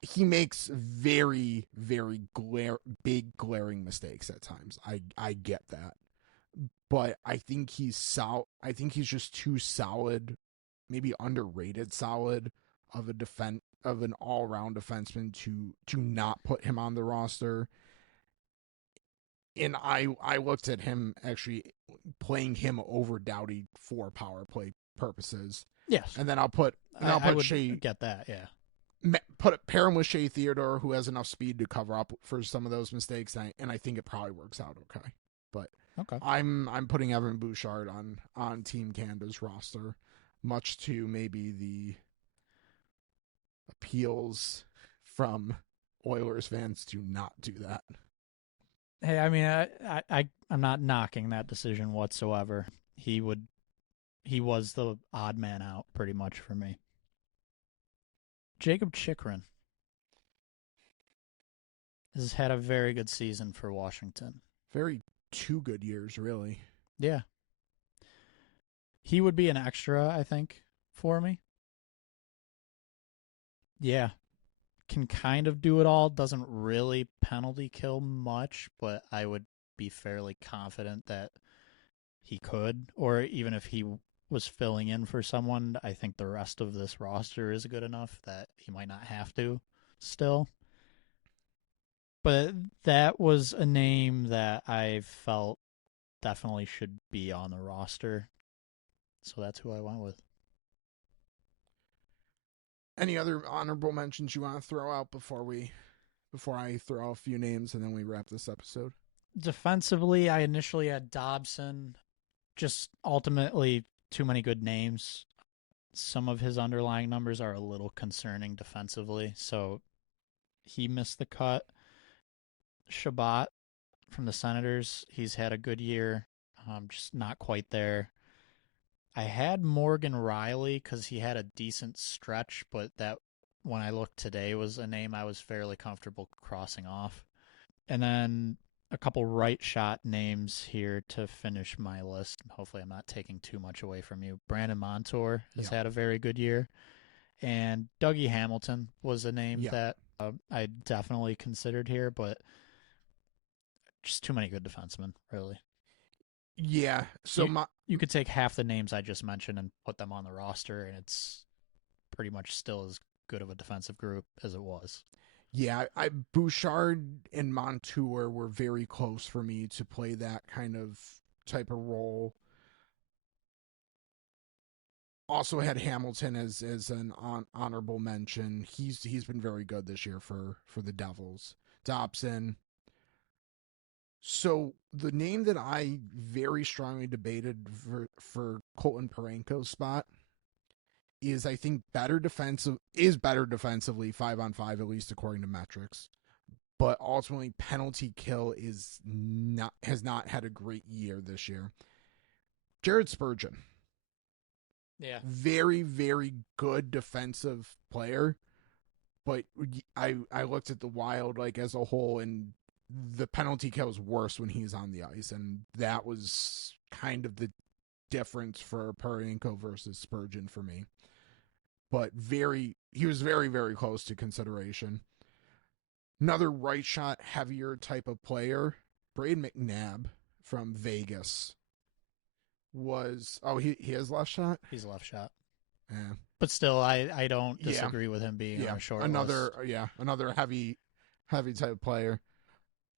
he makes very, very big glaring mistakes at times. I get that, but I think I think he's just too solid, maybe underrated solid of an all round defenseman to not put him on the roster. And I looked at him actually playing him over Doughty for power play purposes. Yes, And then I'll put I would Shea, get that. Yeah, pair him with Shea Theodore, who has enough speed to cover up for some of those mistakes, and I think it probably works out okay. But okay. I'm putting Evan Bouchard on Team Canada's roster, much to maybe the appeals from Oilers fans to not do that. Hey, I mean, I'm not knocking that decision whatsoever. He was the odd man out pretty much for me. Jakob Chychrun has had a very good season for Washington. Very two good years, really. Yeah. He would be an extra, I think, for me. Yeah. Can kind of do it all. Doesn't really penalty kill much, but I would be fairly confident that he could. Or even if he was filling in for someone, I think the rest of this roster is good enough that he might not have to still. But that was a name that I felt definitely should be on the roster. So that's who I went with. Any other honorable mentions you want to throw out before I throw a few names and then we wrap this episode? Defensively, I initially had Dobson. Just ultimately too many good names. Some of his underlying numbers are a little concerning defensively, so he missed the cut. Shabbat from the Senators, he's had a good year, just not quite there. I had Morgan Riley because he had a decent stretch, but that, when I looked today, was a name I was fairly comfortable crossing off. And then a couple right shot names here to finish my list. Hopefully, I'm not taking too much away from you. Brandon Montour has Yeah. had a very good year, and Dougie Hamilton was a name Yeah. that I definitely considered here, but just too many good defensemen, really. Yeah. So You you could take half the names I just mentioned and put them on the roster, and it's pretty much still as good of a defensive group as it was. yeah, Bouchard and Montour were very close for me to play that kind of type of role. Also had Hamilton as an honorable mention. He's been very good this year for the Devils. Dobson. So the name that I very strongly debated for Colton Parenko's spot is, I think, better defensively 5-on-5, at least according to metrics, but ultimately penalty kill has not had a great year this year. Jared Spurgeon, Yeah. very very good defensive player, but I looked at the Wild like as a whole, and the penalty kill is worse when he's on the ice, and that was kind of the difference for Parenko versus Spurgeon for me. But he was very very close to consideration. Another right shot heavier type of player, Braden McNabb from Vegas was he has left shot? He's a left shot. Yeah. But still I don't disagree with him being on a short another list. Another heavy type of player.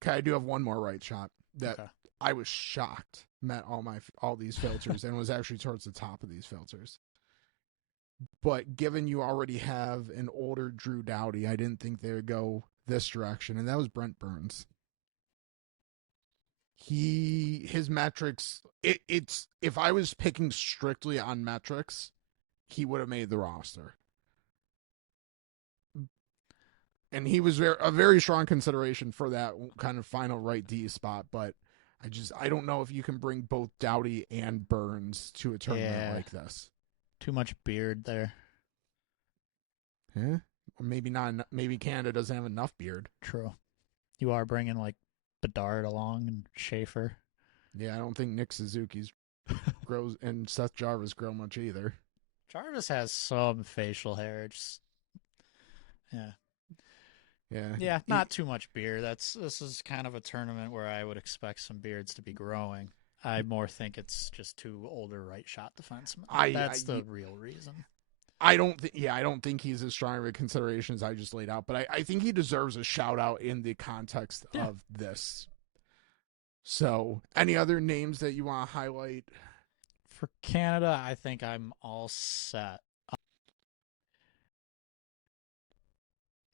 Okay, I do have one more right shot that I was shocked met all these filters and was actually towards the top of these filters. But given you already have an older Drew Doughty, I didn't think they would go this direction, and that was Brent Burns. His metrics, it's if I was picking strictly on metrics, he would have made the roster. And he was a very strong consideration for that kind of final right D spot, but I don't know if you can bring both Doughty and Burns to a tournament like this. Too much beard there. Yeah, or maybe not. Maybe Canada doesn't have enough beard. True. You are bringing like Bedard along and Schaefer. Yeah, I don't think Nick Suzuki's grows and Seth Jarvis grow much either. Jarvis has some facial hair. Yeah, not too much beard. This is kind of a tournament where I would expect some beards to be growing. I more think it's just two older right shot defensemen. That's the real reason. I don't think he's as strong of a consideration as I just laid out, but I think he deserves a shout out in the context of this. So, any other names that you want to highlight? For Canada, I think I'm all set.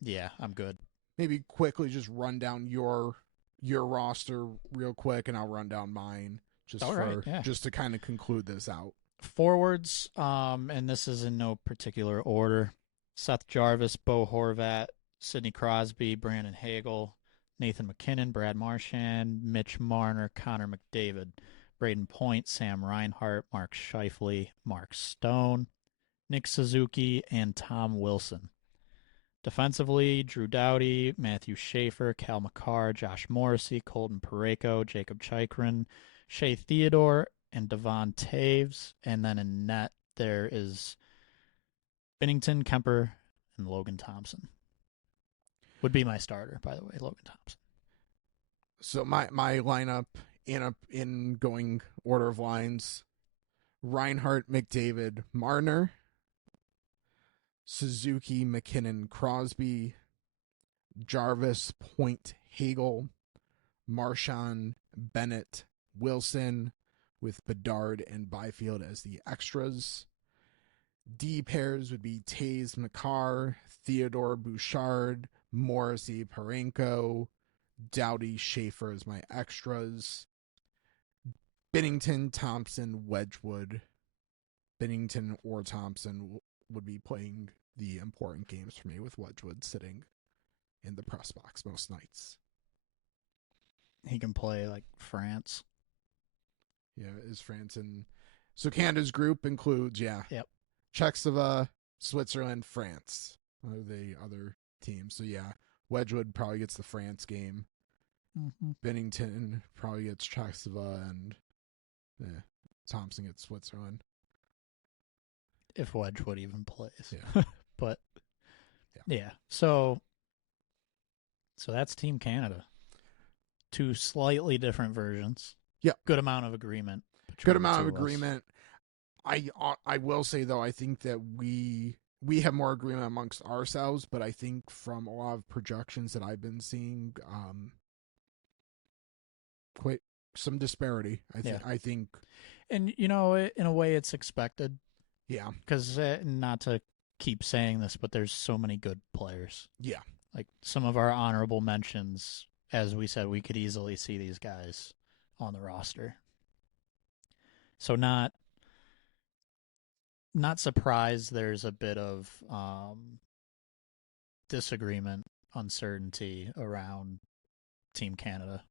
Yeah, I'm good. Maybe quickly just run down your roster real quick, and I'll run down mine just to kind of conclude this out. Forwards, and this is in no particular order: Seth Jarvis, Bo Horvat, Sidney Crosby, Brandon Hagel, Nathan MacKinnon, Brad Marchand, Mitch Marner, Connor McDavid, Braden Point, Sam Reinhart, Mark Scheifele, Mark Stone, Nick Suzuki, and Tom Wilson. Defensively, Drew Doughty, Matthew Schaefer, Cal McCarr, Josh Morrissey, Colton Parayko, Jacob Chychrun, Shea Theodore, and Devon Taves. And then in net, there is Binnington, Kemper, and Logan Thompson. Would be my starter, by the way, Logan Thompson. So my lineup in going order of lines: Reinhart, McDavid, Marner, Suzuki, McKinnon, Crosby, Jarvis, Point, Hagel, Marchand, Bennett, Wilson, with Bedard and Byfield as the extras. D pairs would be Taves, McCarr, Theodore, Bouchard, Morrissey, Parenko, Doughty, Schaefer as my extras. Binnington, Thompson, Wedgwood. Binnington or Thompson would be playing the important games for me, with Wedgwood sitting in the press box most nights. He can play like France. Yeah, is France in... So Canada's group includes, Yep. Czechoslovakia, Switzerland, France are the other teams. So yeah, Wedgwood probably gets the France game. Mm-hmm. Bennington probably gets Chakstava, and Thompson gets Switzerland. If Wedgwood even plays. Yeah. But, yeah. So that's Team Canada. Two slightly different versions. Yeah. Good amount of agreement. Good amount of agreement. I will say, though, I think that we have more agreement amongst ourselves, but I think from a lot of projections that I've been seeing, quite some disparity. I think, and in a way, it's expected. Yeah, because not to keep saying this, but there's so many good players. Yeah, like some of our honorable mentions, as we said, we could easily see these guys on the roster. So not surprised there's a bit of disagreement, uncertainty around Team Canada.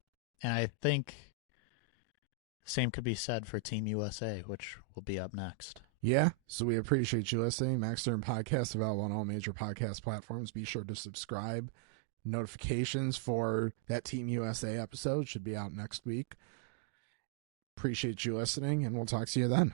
And I think same could be said for Team USA, which will be up next. Yeah, so we appreciate you listening. Max Stern Podcast available on all major podcast platforms. Be sure to subscribe. Notifications for that Team USA episode should be out next week. Appreciate you listening, and we'll talk to you then.